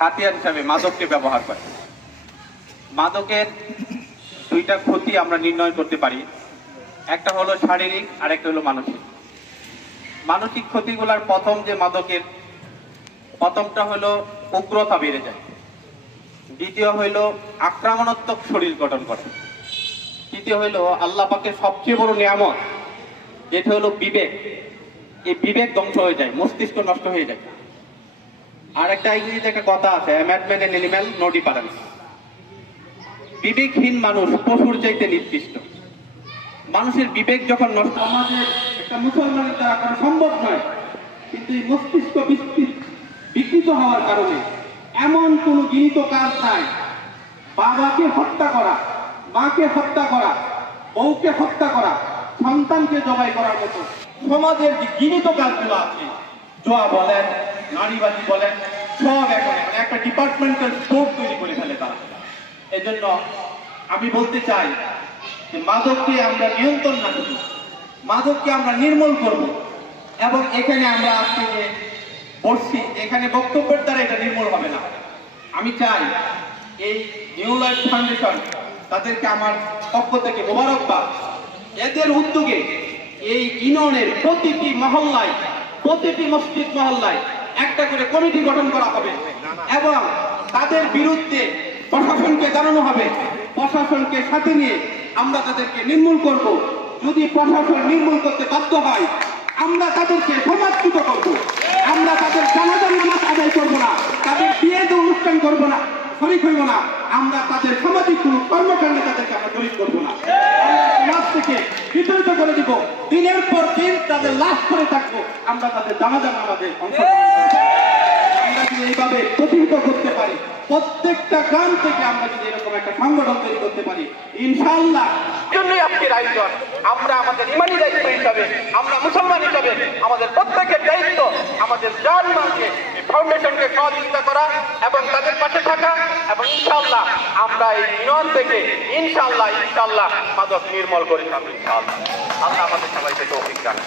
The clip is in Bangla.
হাতিয়ার হিসাবে মাদককে ব্যবহার করে। মাদকের দুইটা ক্ষতি আমরা নির্ণয় করতে পারি, একটা হলো শারীরিক আর একটা হলো মানসিক। মানসিক ক্ষতিগুলার প্রথমটা হলো উগ্রতা বেড়ে যায়, দ্বিতীয় হইল আক্রমণাত্মক শরীর গঠন করে, তৃতীয় হইল আল্লাহ পাকের সবচেয়ে বড় নিয়ামত যেটা হলো বিবেক, এই বিবেক ধ্বংস হয়ে যায়, মস্তিষ্ক নষ্ট হয়ে যায়। আর একটা ইংরেজিতে একটা কথা আছে, madman and animal no difference. বিবেকহীন মানুষ পশুর চাইতে নিকৃষ্ট। মানুষের বিবেক যখন নষ্ট, আমাদের একটা মুসলমানের দ্বারা করা সম্ভব নয়, কিন্তু এই মস্তিষ্ক বিকৃত হওয়ার কারণে এমন কোন গৃহীত কাজ নাই, বাবাকে হত্যা করা, মাকে হত্যা করা, বউকে হত্যা করা, সন্তানকে জবাই করার মতো সমাজের যে গৃহীত কাজগুলো আছে, জোয়া বলেন, নারীবাদী বলেন, সব এখন একটা ডিপার্টমেন্টাল স্টোর তৈরি করে ফেলে তারা। এজন্য আমি বলতে চাই যে মাদককে আমরা নিয়ন্ত্রণ না করি, মাদককে আমরা নির্মূল করব। এবং এখানে আমরা আজকে যে বসছি, এখানে বক্তব্যের দ্বারা এটা নির্মূল হবে না। আমি চাই এই নিউ লাইফ ফাউন্ডেশন, তাদেরকে আমার পক্ষ থেকে মোবারকবাদ। এদের উদ্যোগে এই ইউনিয়নের প্রতিটি মহল্লায়, প্রতিটি মসজিদ মহল্লায় একটা করে কমিটি গঠন করা হবে এবং তাদের বিরুদ্ধে প্রশাসনকে জানানো হবে। প্রশাসনকে সাথে নিয়ে আমরা তাদেরকে নির্মূল করব। যদি প্রশাসন নির্মূল করতে বাধ্য হয়, আমরা তাদেরকে সমাজচ্যুত করব। আমরা তাদের জানাজার নামাজ আদায় করব না, তাদের বিয়েতে অনুষ্ঠান করব না, শরীক হইব না, আমরা তাদের সামাজিক কোনো কর্মকাণ্ডে তাদেরকে আমরা শরীক করব না। সমাজ থেকে বিতাড়িত করে দিব। দিনের পর দিন তাদের লাশ করে থাকবো, আমরা তাদের জানাজার নামাজে অংশগ্রহণ করব। আমরা যদি এইভাবে প্রতিহিত করতে পারি, প্রত্যেকটা গ্রাম থেকে আমরা যদি এরকম একটা সংগঠন তৈরি করতে পারি, ইনশাআল্লাহ জন্যই আজকের আয়োজন। আমরা আমাদের ইমানি দায়িত্ব হিসাবে, আমরা মুসলমান হিসাবে আমাদের প্রত্যেকের দায়িত্ব আমাদের জান মালকে ফাউন্ডেশনকে সহযোগিতা করা এবং তাদের পাশে থাকা, এবং ইনশাআল্লাহ আমরা এই ইউনিয়ন থেকে ইনশাআল্লাহ মাদক নির্মূল করে থাকবো ইনশাআল্লাহ। আল্লাহ আমাদের সবাইকে তৌফিক দান।